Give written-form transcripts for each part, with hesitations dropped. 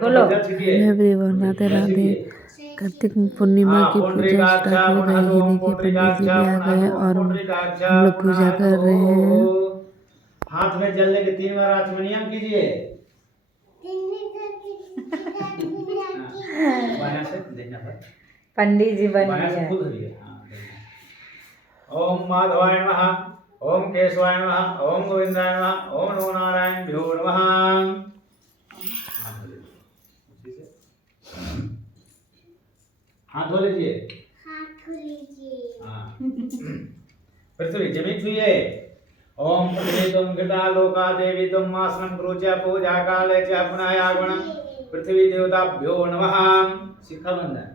बोलो एवरीवन, राधे राधे। कार्तिक पूर्णिमा की पूजा स्टार्ट हो गई है। देखिए पंडित जी भी आ गए और हम लोग पूजा कर रहे हैं। हाथ में जलने के 3 बार आचमनियम कीजिए। पंडित जी बन गए। ओम माधवाय नमः, ओम केशवाय नमः, ओम गोविंदाय नमः, ओम नमो नारायणभ्यो नमः। हाथ धो लीजिए। हाँ। पृथ्वी जमीन छुइए। ओम पृथ्वी तुम गृता लोका देवी तुम आसनं कुरुच पूजा काले च पुनः आगमनं पृथ्वी देवताभ्यो नमः। शिखाबंधन।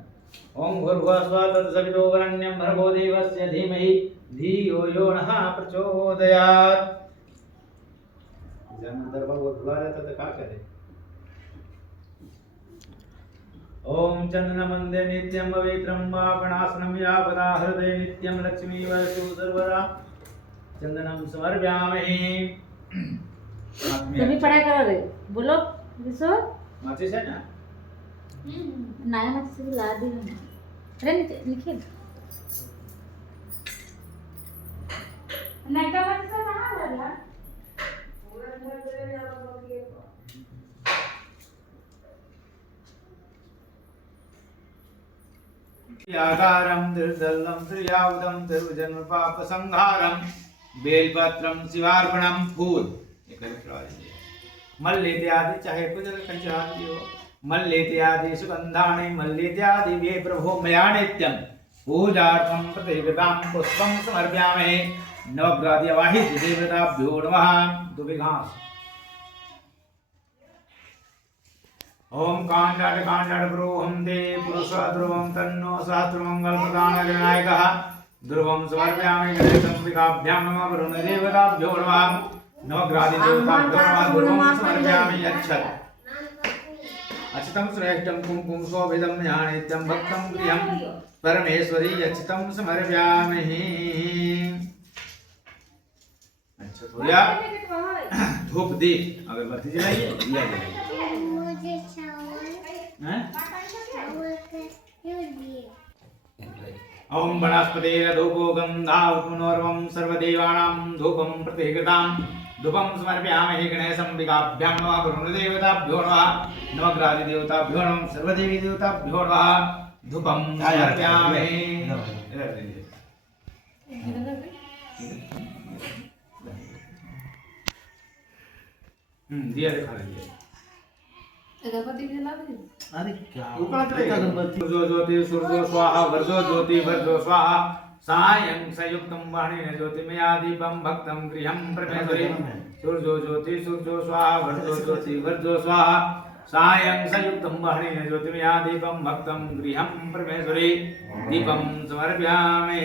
ओम भूर्भुवः स्वः तत्सवितुर्वरेण्यं भर्गो देवस्य धीमहि धियो यो नः प्रचोदयात्। जब मंत्र को बुला जाता तो क्या करे? ओम चंदन मंदे नित्यं पवित्रं वापणासनं यावदा हृदये नित्यं लक्ष्मी वसु सर्वदा चंदनम समर्पयामि। तुम्ही पढ़ाई करो रे, बोलो दिसो माचिस है ना? नाया माचिस से ला दी मैंने। अरे निखिल नका माचिस कहाँ लगा? यागारं तिर्दल्लं त्रियावदं तिर्जन्म पाप संहारं बेलपत्रं शिवार्पणं फूल ये कर चढ़ा दीजिए। मल्लेत्यादि चाहे कुछ कहीं चढ़ा दीजिए। मल्लेत्यादि सुगंधानि मल्लेत्यादि वे प्रभो मया नित्यं पूजार्थं प्रतिगतां पुष्पं समर्पयामि। नवग्रादि वाहित देवताभ्यो नमः। दुभिघास। ओम कांडाट कांडाट ब्रूहं ते पुरुषः ध्रुवं तन्नो सहस्रमंगल प्रदान गणनायकः ध्रुवं समर्पयामि। गणेशंबिकाभ्यां नमः। वरुणदेवताभ्यो नमः। नवग्रादि देवताभ्यो नमः। ध्रुवं समर्पयामि। अच्युतं श्रेष्ठं कुंकुम शोभितं ज्ञानित्यं भक्तं प्रियं परमेश्वरी अच्युतं समर्पयामि। अच्छा हो गया। धूप दीप अगरबत्ती जलाइए। ओम वनस्पतेर धूपो गन्धावत्मनोर्वं सर्वदेवानां धूपं प्रतिगतां धूपं समर्पयामि। गणेशंबिकाभ्यां नमः। वरुणदेवताभ्यो नमः। नवग्रादि देवताभ्यो नमः। सर्वदेवी देवताभ्यो नमः। धूपं समर्पयामि। दिया दिखा लीजिए। अगरबत्ती जला दी। अरे क्या ऊपर चलेगा अगरबत्ती। जो ज्योति सूर्यो स्वाहा वर्धो ज्योति वर्धो स्वाहा सायं संयुक्तं वाणेन ज्योतिमया दीपं भक्तं गृहं परमेश्वरी। सूर्यो ज्योति सूर्यो स्वाहा वर्धो ज्योति वर्धो स्वाहा सायं संयुक्तं वाणेन ज्योतिमया दीपं भक्तं गृहं परमेश्वरी। दीपं समर्पयामि।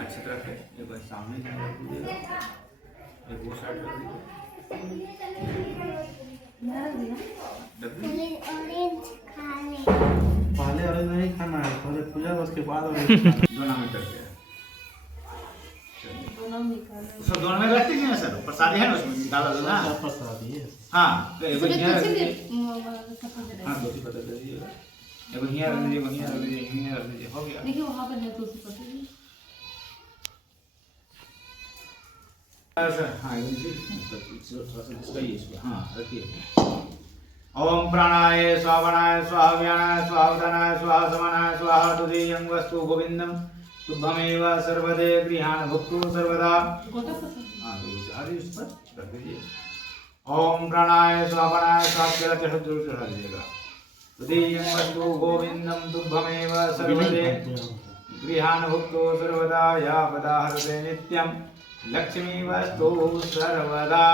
अच्छी तरह से एक बार सामने एक वो साइड कर दीजिए। पहले ऑरेंज नहीं खाना है, पहले पूजा उसके बाद ऑरेंज खाना है। दोनों में करके दोनों निकालो। सब दोनों में रखते हैं सर। प्रसादी है ना उसमें निकाला दो ना। प्रसादी है। हाँ तो एगो हियां रख दीजिए। हां हाँ दोसी पत्ता दे दीजिएगा। एगो हियां रख दीजिए, हियां रख दीजिए, हियां रख दीजिए। हो गया। देखिए वहां पर है तुलसी पत्ता। सर हाँ ये थोड़ा सा इसका ये इसको हाँ रखिए। ओम प्राणाय स्वावणाय स्वाहा व्यानाय स्वाहा उदानाय स्वाहा समानाय स्वाहा तुदीयं वस्तु गोविंदं तुभ्यमेव सर्वदे गृहाण भुक्तु सर्वदा। हाँ ये उस पर रख दीजिए। ओम प्राणाय स्वावणाय स्वाहा चढ़ जरूर चढ़ा दीजिएगा। तुदीयं वस्तु गोविंदं तुभ्यमेव सर्वदे गृहाण भुक्तु सर्वदा यावदा हृदये नित्यं लक्ष्मी वस्तु सर्वदा।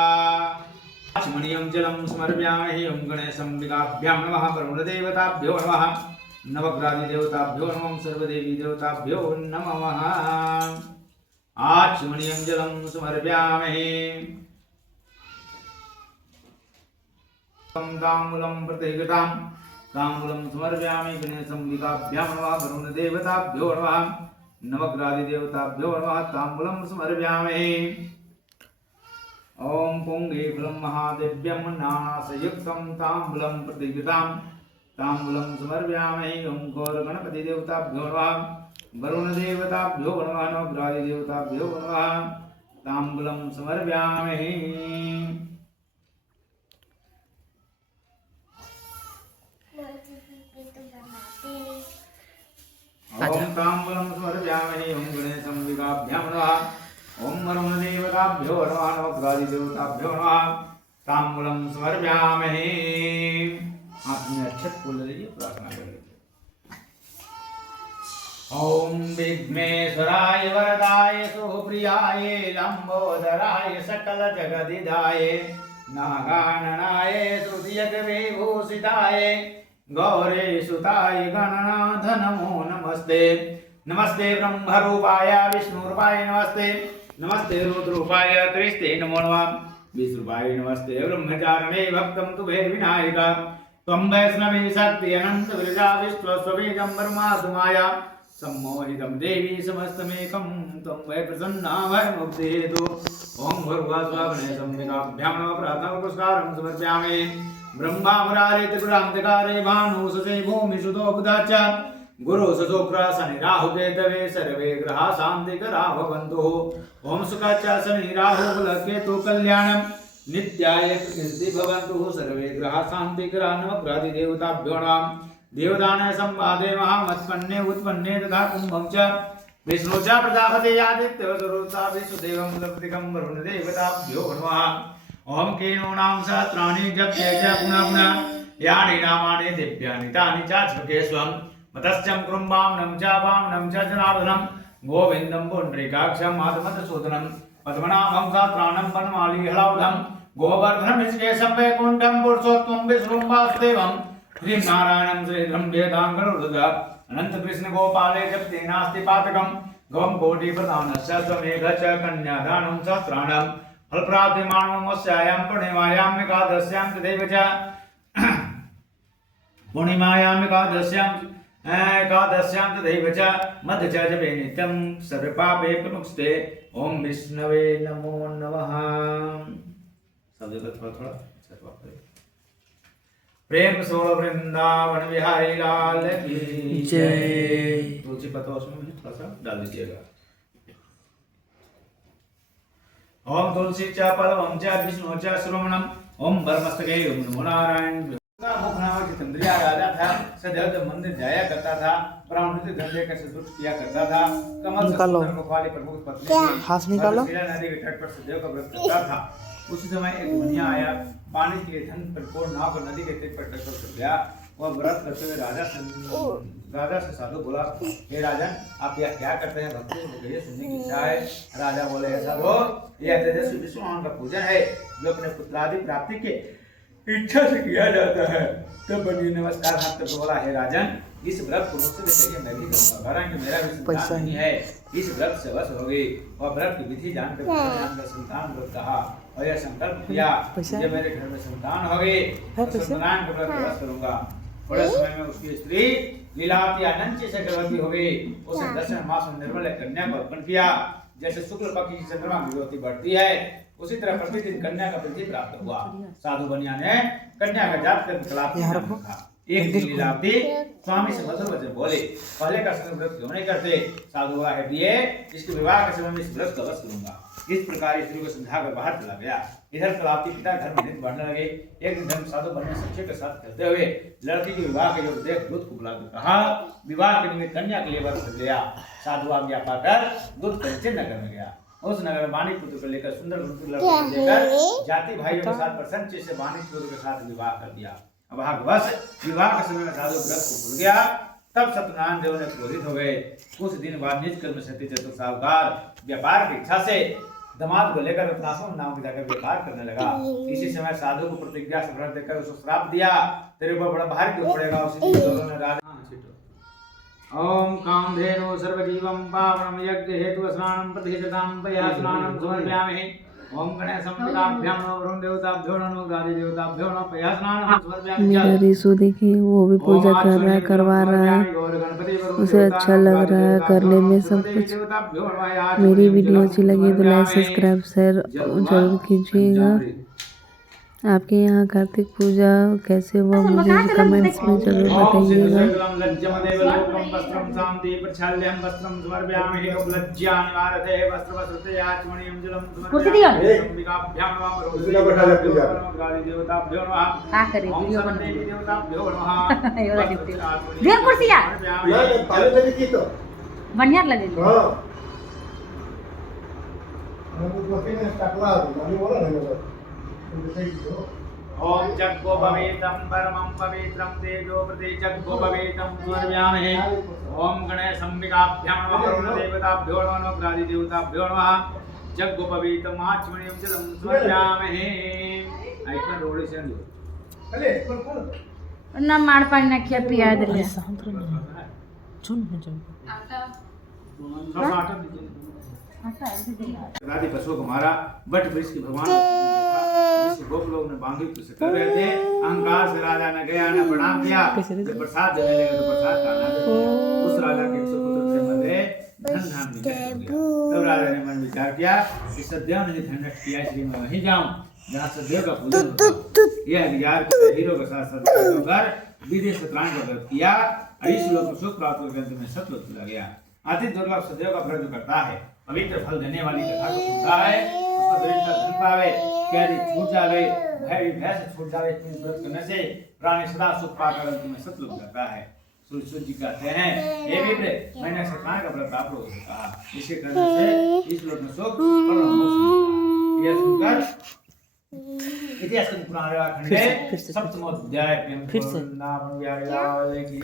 आचमनीयं जलं समर्पयामि। ओम गणेशंबिकाभ्यां नमः। वरुणदेवताभ्यो नमः। नवग्रादि देवताभ्यो नमः। सर्वदेवी देवताभ्यो नमः। आचमनीयं जलं समर्पयामि। ताम्बूलं प्रतिगतां ताम्बूलं समर्पयामि। गणेशंबिकाभ्यां नमः। वरुणदेवताभ्यो नमः। नवग्रादि देवताभ्यो नमः। ताम्बूलं समर्पयामि। ओम पुंगीफलं महादिव्यं नानासयुक्तं ताम्बूलं प्रतिगृतां ताम्बूलं समर्पयामि। ओम गौरगणपतिदेवताभ्यो नमः, वरुणदेवताभ्यो नमः, नवग्रहदेवताभ्यो नमः। ताम्बूलं समर्पयामि। ओम ताम्बूलं समर्पयामि। ओम गणेशंबिकाभ्यां नमः, ओम वरुणदेवताभ्यो नमः, नवग्रहदेवताभ्यो नमः। ताम्बूलं समर्पयामि। हाथ में अक्षत फूल लीजिए, प्रार्थना कर लीजिए। ओम विघ्नेश्वराय वरदाय सुप्रियाय लंबोदराय सकल जगदिदाय नागाननाय श्रुतियज्ञविभूषिताय गौरीसुताय गणनाथ नमो नमस्ते। नमस्ते ब्रह्मरूपाय विष्णुरूपाय नमस्ते। नमस्ते रुद्ररूपाय त्रिस्ते नमो नमः। विष्णुरूपाय नमस्ते। ब्रह्मचारिणे भक्तं तु भैर्विनायक त्वं वैष्णवी शक्ति अनंत विरजा विश्वस्वबीजं ब्रह्मासुमाया सम्मोहितं देवी समस्तमेकं त्वं वै प्रसन्ना भयमुक्तिहेतु। ओं भूर्भुवस्वः नमः प्रार्थना पुरस्कारं समर्पयामि। ब्रह्मा मुरारे त्रिपुरान्तकारे भानुसुते भूमिसुतो बुधाच गुरु शुक्र शनि राहु केतवे सर्वे ग्रहा शान्तिकरा भवन्तु। ओम सुखाच शनि राहु बलकेतु कल्याणं नित्याय कीर्ति भवन्तु। सर्वे ग्रहा शान्तिकरा नवग्रहादिदेवताभ्यो नमः। देवदानय संवादे महामत्पन्ने उत्पन्ने तथा कुंभं च विष्णु च प्रजापते आदित्य स्वरूपा विष्णुदेवं लब्धिकं वरुणदेवताभ्यो नमः। ओम केनो नाम सहस्राणि जप्ये च पुनः पुनः यानि नामानि दिव्यानि तानि च जपेष्वम्। मतस्यं कृम्बाम्नं च वामनं च जनार्दनं गोविन्दं पुण्डरीकाक्षं माधवमधुसूदनं पद्मनाभं सहस्राणं वनमाली हलावधं गोवर्धनं ऋषिकेशं वैकुण्ठं पुरुषोत्तमं विष्णुं वासुदेवं श्रीनारायणं श्रीधरं वेदाङ्गरुदध अनंत कृष्ण गोपाले जप्ते नास्ति पातकं गौं कोटि प्रधानस्य स्वमेघ च कन्यादानं सहस्राणं फलप्राप्तिमानमस्यायां पूर्णिमायां एकादश्यां तथैव च पूर्णिमायां एकादश्यां तथैव च मध्य च जपे नित्यं सर्वपापे प्रमुक्ते। ओम विष्णवे नमो नमः। सब जगह थोड़ा थोड़ा प्रेम सोल वृंदावन बिहारी लाल की जय। तुलसी पत्ता उसमें थोड़ा सा डाल दीजिएगा। ओम तुलसी च पदम च विष्णु च श्रवणम ओम बरमस्तके ओम नमो नारायण। मुखनामा जितेंद्रिया राजा था, सदैव मंदिर जाया करता था, ब्राह्मण से धंधे का सदुपयोग किया करता था। कमल से मुखवाली प्रमुख पत्नी हाथ निकालो। नदी के तट पर सदैव का व्रत करता था। उसी समय एक मुनिया आया, पानी के लिए धन परिपूर्ण नाव पर नदी के तट पर टककर उतर गया। वह व्रत करते हुए राजा से साधु बोला, हे राजन आप यह क्या करते हैं? भक्ति मुझे सुनने की इच्छा है। राजा बोले, हे साधु यह तेजस्वी विष्णु का पूजन है जो अपने पुत्रादि प्राप्ति के इच्छा से किया जाता है। तब बनी नमस्कार हाथ तक बोला, हे राजन इस व्रत को मुझसे कहिए मैं भी करूंगा, भरंग मेरा भी संतान नहीं है, इस व्रत से वश होगी। वह व्रत की विधि जानकर संतान व्रत कहा और यह संकल्प किया जब मेरे घर में संतान होगी तो सत्यनारायण का व्रत वश करूंगा। थोड़े समय में उसकी स्त्री लीलावती अनंत से गर्भवती हो गई। उसे 10 मास में निर्मल कन्या को उत्पन्न किया। जैसे शुक्ल पक्ष की चंद्रमा की ज्योति बढ़ती है उसी तरह प्रतिदिन कन्या का वृद्धि प्राप्त हुआ। साधु बनिया ने कन्या का जाप कर कलाप रखा। एक दिन लीलावती स्वामी से मधुर वचन बोले, पहले का समय व्रत क्यों नहीं करते? साधु बोला, है प्रिय इसके विवाह के समय में इस व्रत का वश करूंगा। इस प्रकार स्त्री को समझाकर बाहर चला गया। इधर कलावती पिता घर में नित्य बढ़ने लगे। एक दिन धर्म साधु बनने शिक्षक के साथ चलते हुए लड़की के विवाह के योग देख दूध को बुलाकर कहा, विवाह के निमित्त कन्या के लिए वर कर दिया। साधु आज्ञा पाकर दूध परिचय नगर में गया। उस नगर में वाणी पुत्र को लेकर सुंदर लड़की को लेकर जाति भाइयों के साथ प्रसन्न चित्त से वाणी पुत्र के साथ विवाह कर दिया। भागवश विवाह के समय में साधु व्रत को भूल गया। तब सत्यनारायण देव ने क्रोधित हो गए। कुछ दिन बाद निज कर्म सत्य चतुर साहूकार व्यापार की इच्छा से दामाद को लेकर रत्नासुर नाम की जगह व्यापार करने लगा। इसी समय साधु को प्रतिज्ञा से व्रत देकर उसको श्राप दिया, तेरे ऊपर बड़ा भार क्यों पड़ेगा। उसी दोनों ने राजा ओम कामधेनु सर्वजीवं पावनं यज्ञ हेतु स्नानं प्रतिशतां पया स्नानं समर्पयामि। ओम गणेशं पिताभ्यां नमो वरुण देवताभ्यो नमो गादी देवताभ्यो नमः पयास्नानं समर्पयामि मेरा रिशु देखिए वो भी पूजा कर रहा है, करवा रहा है, उसे अच्छा लग रहा है करने में सब कुछ। मेरी वीडियो अच्छी लगी तो लाइक सब्सक्राइब शेयर जरूर कीजिएगा। आपके यहाँ कार्तिक पूजा कैसे हुआ मुझे कमेंट्स में जरूर बताइएगा। बढ़िया लगे ओम जग्गो पवित्रं परमं पवित्रं तेजो प्रतीजग्गो पवित्रं स्मर्यामहे। ओम गणेशंबिकाभ्यां नमः वरुण देवताभ्यो नमः ग्रादि देवताभ्यो नमः जग्गो पवित्रं आचमनीयं जलं स्मर्यामहे। ऐकन रोडे से अंदर ना मार पानी ना किया पिया दे ले राधे पशुओं को मारा बट वृक्ष की भगवान जिस गोप लोग ने बांधी कुछ कर रहे थे। अहंकार से राजा ने गया न प्रणाम किया, जब प्रसाद देने लगे तो प्रसाद खाना उस राजा के सुपुत्र से मरे धन धाम निकट हो गया। तब राजा ने मन विचार किया कि सदैव नहीं धन नष्ट किया, इसलिए मैं वहीं जाऊं जहाँ सदैव का पूजन होता है। यह विचार हीरो के साथ साथ होकर विदेश सत्रान का व्रत किया। 28 लोग को सुख प्राप्त करके अंत में सतलोक चला गया। अति दुर्लभ सदैव का व्रत करता है, पवित्र फल देने वाली कथा को सुनता है, उसका दरिद्रता धन पावे, कैदी छूट जावे, भय भय से छूट जावे। इस व्रत करने से प्राणी सदा सुख पाकर अंत में सतलोक जाता है। सूर्य जी कहते हैं हे विप्र, मैंने सत्यनारायण का व्रत आप लोगों से कहा, इसके करने से इस लोक में सुख और मोक्ष मिलता है। यह सुनकर इतिहास के पुराण खंडे सप्तमोध्याय फिर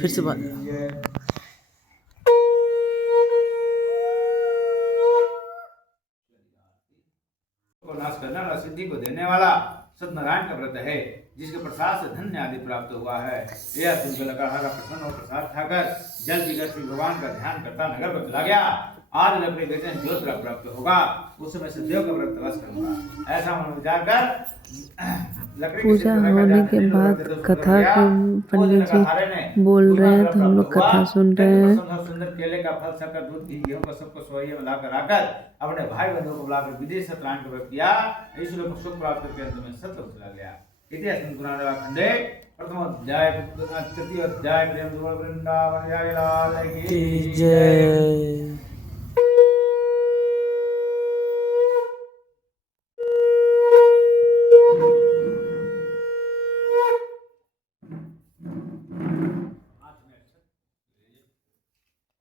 से बात को नाश करने वाला, सिद्धि को देने वाला सत्यनारायण का व्रत है, जिसके प्रसाद से धन्य आदि प्राप्त हुआ है। यह सुनकर लकड़हारा प्रसन्न और प्रसाद खाकर जल पीकर श्री भगवान का ध्यान करता नगर पर चला गया। आज लकड़ी बेचने जो प्राप्त होगा उस समय से देव का व्रत तलाश करूंगा, ऐसा मन विचार कर पूजा होने के बाद कथा को पंडित जी बोल रहे हैं तो हम लोग कथा सुन रहे हैं। सुंदर केले का फल, शक्कर, दूध, घी, गेहूं का सबको सोइए में लाकर आकर अपने भाई बंधुओं को बुलाकर विदेश सत्यनारायण का व्रत किया। इस लोग को सुख प्राप्त करके अंत में सतलोक चला गया। इतिहास पुराण खंडे प्रथम अध्याय तृतीय अध्याय प्रेम वृंदावन लाल की जय।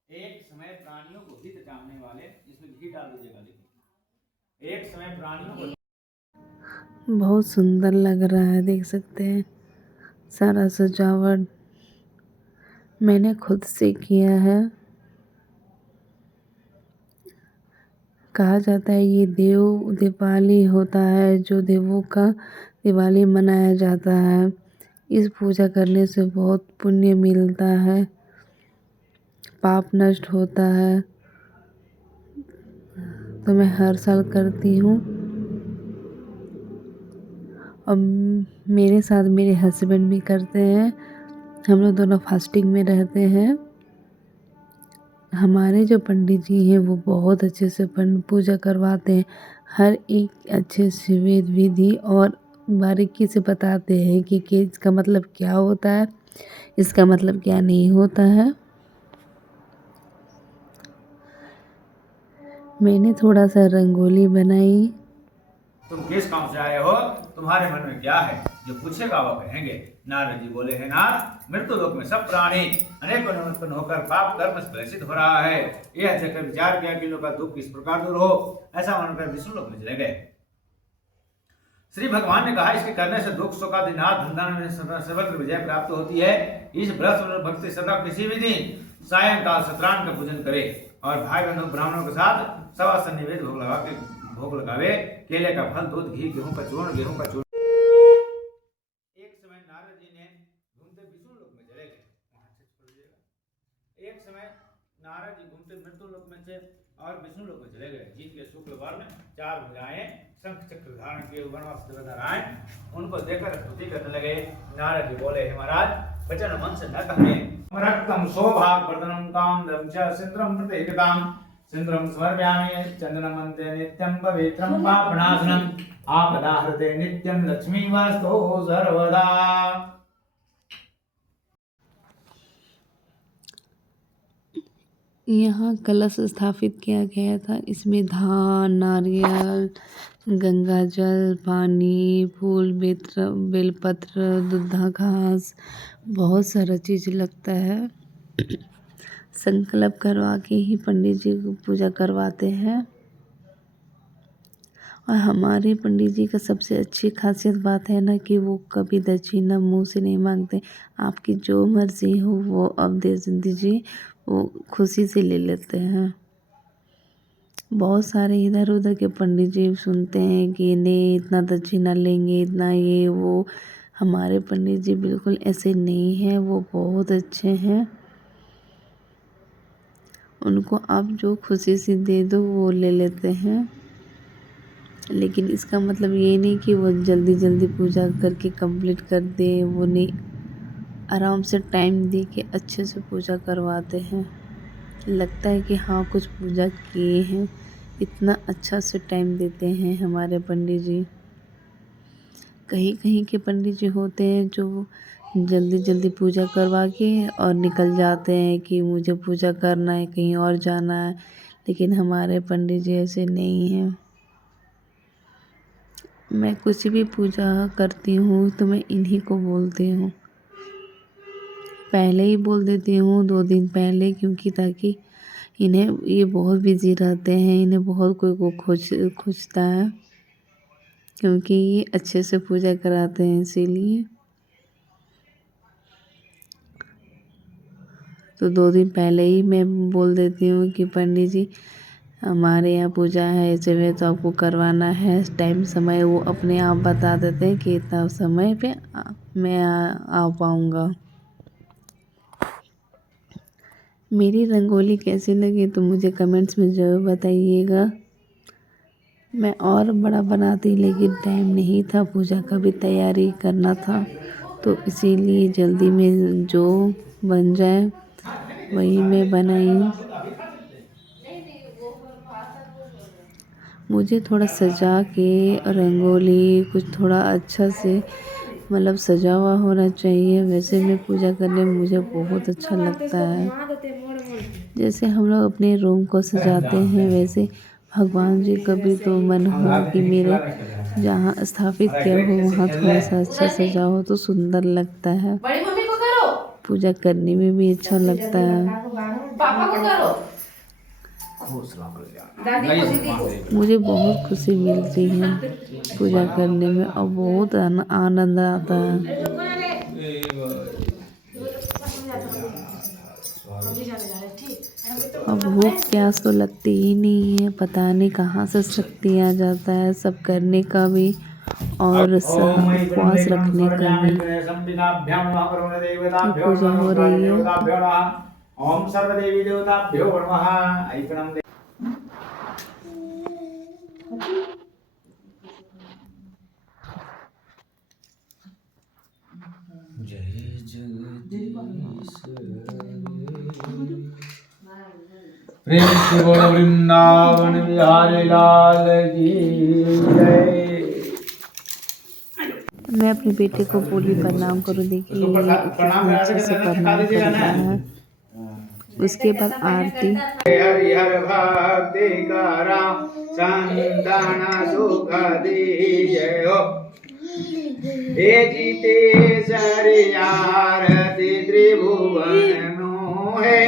एक समय प्राणियों को हित चाहने वाले, इसमें घी डाल दीजिएगा। एक समय प्राणियों को बहुत सुंदर लग रहा है, देख सकते हैं सारा सजावट मैंने खुद से किया है। कहा जाता है ये दीपावली होता है, जो देवों का दिवाली मनाया जाता है। इस पूजा करने से बहुत पुण्य मिलता है, पाप नष्ट होता है, तो मैं हर साल करती हूँ। और मेरे साथ मेरे हस्बैंड भी करते हैं, हम लोग दोनों फास्टिंग में रहते हैं। हमारे जो पंडित जी हैं वो बहुत अच्छे से पूजा करवाते हैं, हर एक अच्छे से वेद विधि और बारीकी से बताते हैं कि इसका मतलब क्या होता है, इसका मतलब क्या नहीं होता है। मैंने थोड़ा सा रंगोली बनाई। तुम किस काम से आए हो, तुम्हारे मन में क्या है, जो पूछेगा वो कहेंगे। नारद जी बोले हैं नाथ, मृत्यु लोक में सब प्राणी अनेक उत्पन्न होकर पाप कर्म से क्लेशित हो रहा है। यह देखकर विचार किया कि लोग का दुख किस प्रकार दूर हो, ऐसा मानकर विष्णु लोक में चले गए। श्री भगवान ने कहा इसके करने से दुख शोक आदि नाश धंधा में सर्वत्र विजय प्राप्त होती है। इस व्रत और भक्ति सदा किसी भी दिन सायंकाल सत्यनारायण का पूजन करे और भाई बहनों ब्राह्मणों के साथ सवा सन्निवेद भोग लगावे। केले का फल, दूध, घी, गेहूं का चूर्ण, गेहूं का चूर्ण। एक समय नारद जी ने घूमते विष्णु लोक में चले गए। एक समय नारद जी घूमते मृत्यु लोक में से और विष्णु लोक को चले गए। जिनके शुक्ल वर्ण 4 भुजाएं शंख चक्र धारण किए वनवास धरधर आए, उनको देखकर स्तुति करने लगे। नारद जी बोले, हे महाराज, वचन मन से न कहें। रक्तम सौभाग्यवर्धनम कामदम च सिंद्रम प्रतिहिताम सिंद्रम स्मर्यामि चंदनमन्ते नित्यं पवित्रं पापनाशनम आपदाहृते नित्यं लक्ष्मी वास्तो सर्वदा। यहाँ कलश स्थापित किया गया था। इसमें धान, नारियल, गंगा जल, पानी, फूल, बेलपत्र, दूधा घास, बहुत सारा चीज़ लगता है। संकल्प करवा के ही पंडित जी को पूजा करवाते हैं। और हमारे पंडित जी का सबसे अच्छी खासियत बात है ना कि वो कभी दक्षिणा मुंह से नहीं मांगते। आपकी जो मर्जी हो वो अब दे दीजिए, वो खुशी से ले लेते हैं। बहुत सारे इधर उधर के पंडित जी सुनते हैं कि नहीं इतना दक्षिणा लेंगे, इतना ये वो। हमारे पंडित जी बिल्कुल ऐसे नहीं हैं, वो बहुत अच्छे हैं। उनको आप जो खुशी से दे दो वो ले लेते हैं। लेकिन इसका मतलब ये नहीं कि वो जल्दी जल्दी पूजा करके कंप्लीट कर दे, वो नहीं, आराम से टाइम दे के अच्छे से पूजा करवाते हैं। लगता है कि हाँ कुछ पूजा किए हैं, इतना अच्छा से टाइम देते हैं हमारे पंडित जी। कहीं कहीं के पंडित जी होते हैं जो जल्दी जल्दी पूजा करवा के और निकल जाते हैं कि मुझे पूजा करना है, कहीं और जाना है। लेकिन हमारे पंडित जी ऐसे नहीं हैं। मैं कुछ भी पूजा करती हूँ तो मैं इन्हीं को बोलती हूँ, पहले ही बोल देती हूँ 2 दिन पहले, क्योंकि ताकि इन्हें, ये बहुत बिजी रहते हैं, इन्हें बहुत कोई को खोजता है, क्योंकि ये अच्छे से पूजा कराते हैं इसीलिए। तो 2 दिन पहले ही मैं बोल देती हूँ कि पंडित जी हमारे यहाँ पूजा है, ऐसे में तो आपको करवाना है। टाइम समय वो अपने आप बता देते हैं कि इतना समय पे मैं आ पाऊँगा। मेरी रंगोली कैसी लगी तो मुझे कमेंट्स में ज़रूर बताइएगा। मैं और बड़ा बनाती, लेकिन टाइम नहीं था, पूजा का भी तैयारी करना था, तो इसीलिए जल्दी में जो बन जाए वही मैं बनाई। मुझे थोड़ा सजा के रंगोली कुछ थोड़ा अच्छा से मतलब सजा हुआ होना चाहिए। वैसे में पूजा करने में मुझे बहुत अच्छा लगता है। जैसे हम लोग अपने रूम को सजाते हैं, वैसे भगवान जी का भी तो मन हो कि मेरे जहाँ स्थापित किया हो वहाँ थोड़ा सा अच्छा सजा हो तो सुंदर लगता है। पूजा करने में भी अच्छा लगता है। मुझे बहुत खुशी मिलती है पूजा करने में और बहुत आनंद आता है। और भूख प्यास तो लगती ही नहीं है, पता नहीं कहाँ से शक्ति आ जाता है सब करने का भी और उपवास रखने का भी। पूजा हो रही है। ओम सर्वदेवी देवताभ्यो नमः। ऐकणं दे। जय जगदीश प्रेम से बोलो वृंदावन बिहारी लाल की जय। मैं अपने बेटे को बोली प्रणाम करूँ, देखिए कितने अच्छे से प्रणाम करता है। उसके बाद आरती। हरि हर भक्ति करा संतान सुख दीजय हो। हे जीते सरि आरती त्रिभुवन मोहे,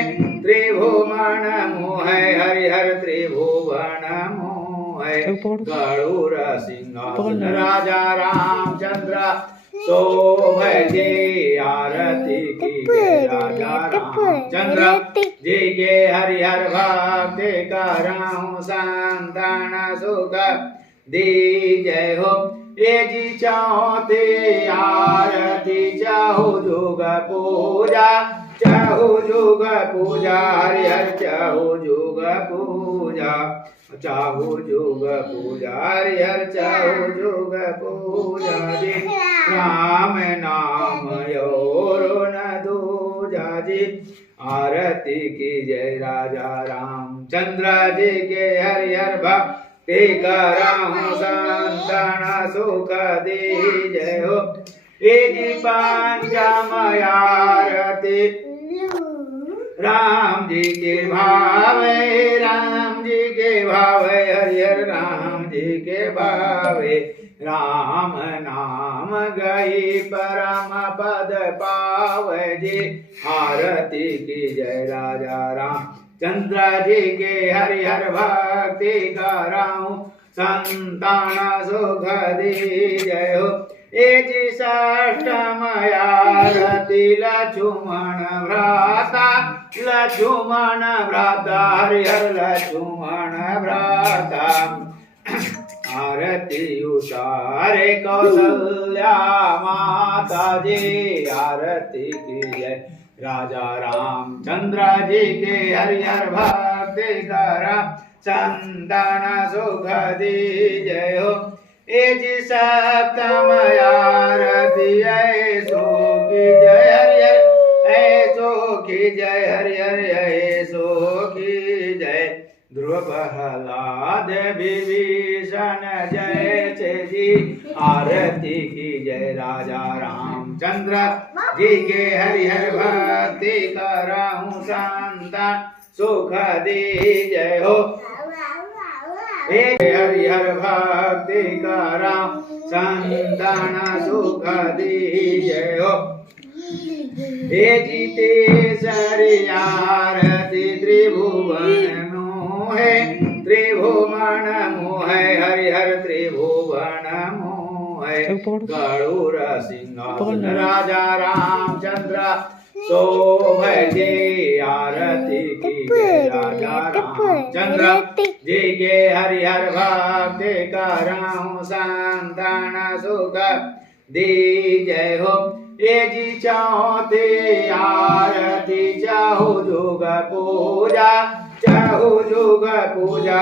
त्रिभुवन मोहे हरि हर त्रिभुवन मोहे। गरुड़ सिंहासन राजा रामचंद्र शोभे आरती की जय राजा रामचंद्र जी के हरि हर भक्ति कराऊं संतान सुख दीजय हो। ये जी चाहो ते आरती चाहो जोग पूजा चाहो चाहु जुग पूजा हरि हर चाहु जुग पूजा चाहु जुग पूजा हरि हर चाहु जुग पूजा जी राम नाम और न दूजा जी आरती की जय राजा रामचंद्र जी के हरि हर भक्ति कराऊं संतान सुख दीजय हो एजी पंचमय आरती राम जी के भावे राम जी के भावे हरि हर राम जी के भावे राम नाम गई परम पद पावे जी आरती की जय राजा राम चंद्र जी के हरि हर भक्ति कराऊं संतान सुख दीजय हो एजी षष्ठमय आरती लक्ष्मण भ्राता हरि हर लक्ष्मण भ्राता आरती उतारे कौशल्या माता जी आरती की जय राजा रामचंद्र जी के हरि हर भक्ति करा संतान सुख दीजय हो एजी सप्तमय आरती ऐसो की जय हरि हर ऐसो की जय हरि हर ऐसो की जय ध्रुव प्रहलाद विभीषण जय जी आरती की जय राजा रामचंद्र जी के हरि हर भक्ति कराऊं संतान सुख दीजय हो हरि हर भक्ति कराऊं संतान सुख दीजय हो हे जीते सरि आरती त्रिभुवन मोहे त्रिभुवन मोहे हरि हर त्रिभुवन मोहे गरुड़ सिंहासन राजा रामचंद्र शोभे आरती की जय राजा रामचंद्र जी के हरि हर भक्ति कराऊं संतान सुख दीजय हो ये जी चौथी आरती चाहु जुग पूजा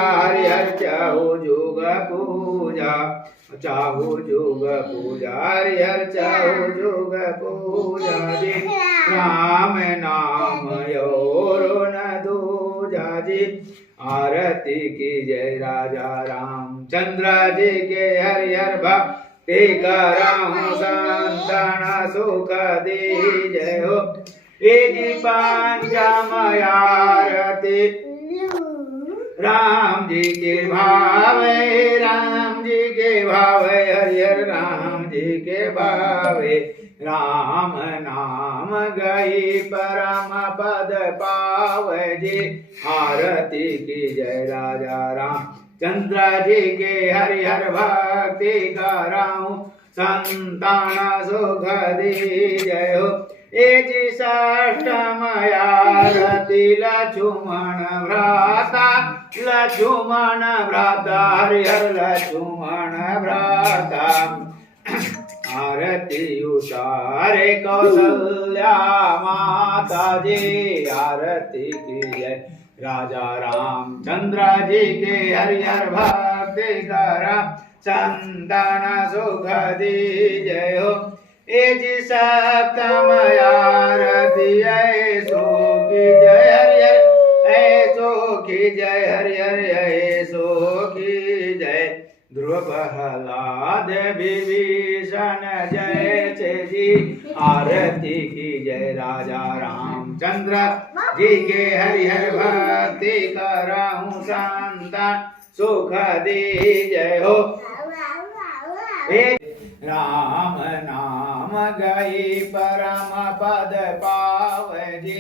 हरि हर चाहु जुग पूजा चाहु जुग पूजा हरि हर चाहु जुग पूजा जी राम नाम और न दूजा जी आरती की जय राजा रामचंद्र जी के हरि हर भक्ति कराऊं संतान सुख दीजय हो एजी पंचमय आरती राम जी के भावे राम जी के भावे हरि हर राम जी के भावे राम नाम गई परम पद पावे जी आरती की जय राजा राम चंद्र जी के हरि हर भक्ति कराऊं संतान सुख दीजय हो एजी षष्ठमय आरती लक्ष्मण भ्राता हरि हर लक्ष्मण भ्राता आरती उतारे कौशल्या माता जी आरती की जय राजा रामचंद्र जी के हरि हर भक्ति करा संतान सुख दीजय हो एजी सप्तमय आरती ऐसो की जय हरि हर ऐसो की जय हरि हर ऐसो की जय ध्रुव प्रहलाद विभीषण जय जी आरती की जय राजा रामचंद्र जी के हरि हर भक्ति कराऊं संतान सुख दीजय हो राम नाम गई परम पद पावे जी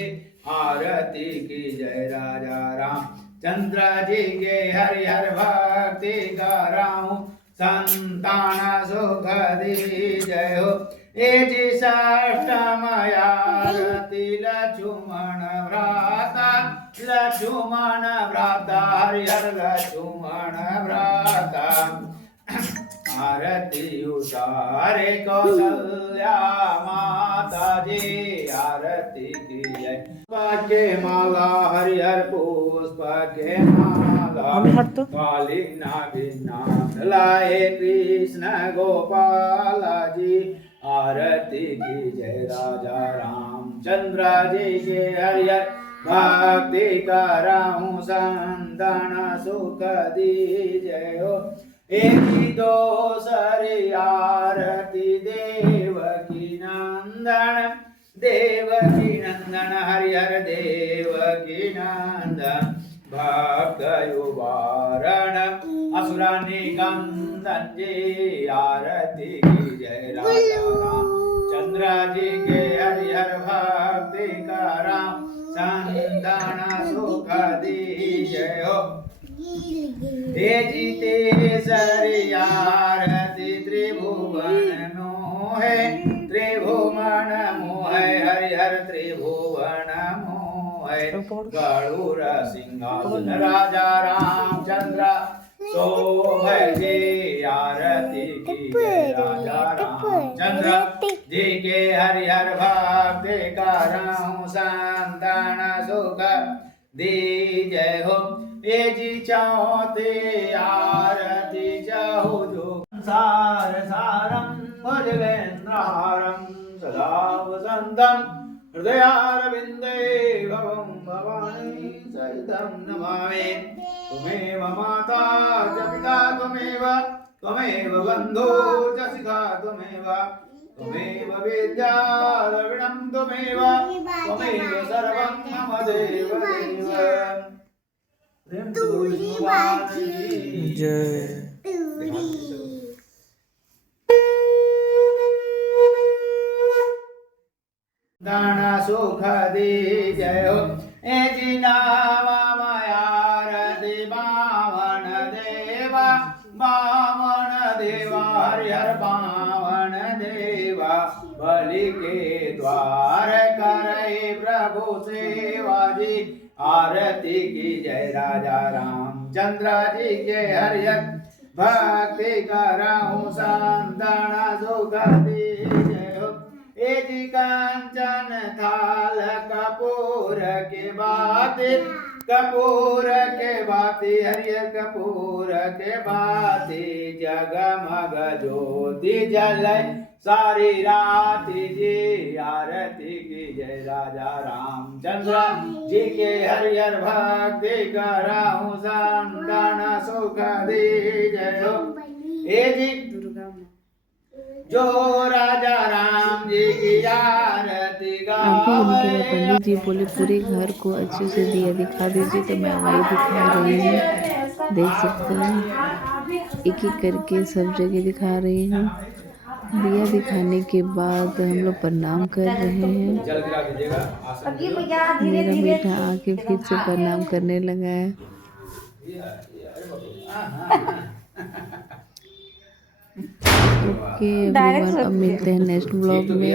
आरती की जय राजा राम चंद्र जी के हरि हर भक्ति कराऊं संतान सुख दीजय हो एजी षष्ठमय आरती लक्ष्मण भ्राता हरि हर लक्ष्मण भ्राता आरती उतारे कौशल्या माता जी आरती की जय। पुष्प के माला हरिहर पुष्प के माला काली नागिना लाए कृष्ण गोपाल जी आरती की जय। राजा रामचंद्र जी के हरिहर भक्ति कराऊं संतान सुख दीजय हो। एक दो सरी आरती देवकी नंदन देवकी नंदन हरिहर देवकी नंदन भक्त युवारण असुरा निकंदन जी आरती की जय। राजा रामचंद्र जी के हरिहर भक्ति करा संतान सुख दीजय हो। हे जीते सरी आरती त्रिभुवन मोहे त्रिभुवन मोहे हरिहर त्रिभुवन मोहे गरुड़ सिंहासन राजा रामचंद्र शोभय जी आरती की जय। राजा रामचंद्र जी के हरिहर भक्ति कराऊं संतान सुख दीजय हो। ए जी चाहते आरती चाहो जो संसार सारं भुजगेन्द्रहारं सदा वसन्तं हृदयारविन्दे भवं भवानी सहितं नमामि। त्वमेव माता च पिता त्वमेव बन्धु च शिखा त्वमेव विद्या द्रविणं त्वमेव सर्वं मम देव जय। दाना सुख दीजय हो। ए जी नामा मायारती बावन देवा हरिहर बावन देवा बलि के द्वार करे प्रभु सेवा जी आरती की जय। राजा रामचंद्र जी के हरिहर भक्ति कराऊं संतान सुख दीजय हो। ए जी कांचन थाल कपूर के बाती हरिहर कपूर के बाती जगमग ज्योति जलय सारी राती जी आरती की जय। राजा रामचंद्र जी के हरिहर भक्ति कराऊं संतान सुख दीजय हो। ए जी जो राजा राम जी की आरती अभी उनके गावे। पंडित जी बोले पूरे घर को अच्छे से दिया दिखा दीजिए, तो मैं वही दिखा रही हूँ। देख सकते हैं एक एक करके सब जगह दिखा रही हूँ। दिया दिखाने के बाद हम लोग प्रणाम कर रहे हैं। जल गिरा दीजिएगा आसन में। मेरा बेटा आके फिर से प्रणाम करने लगा है। ओके एवरीवन, अब मिलते हैं नेक्स्ट ब्लॉग में।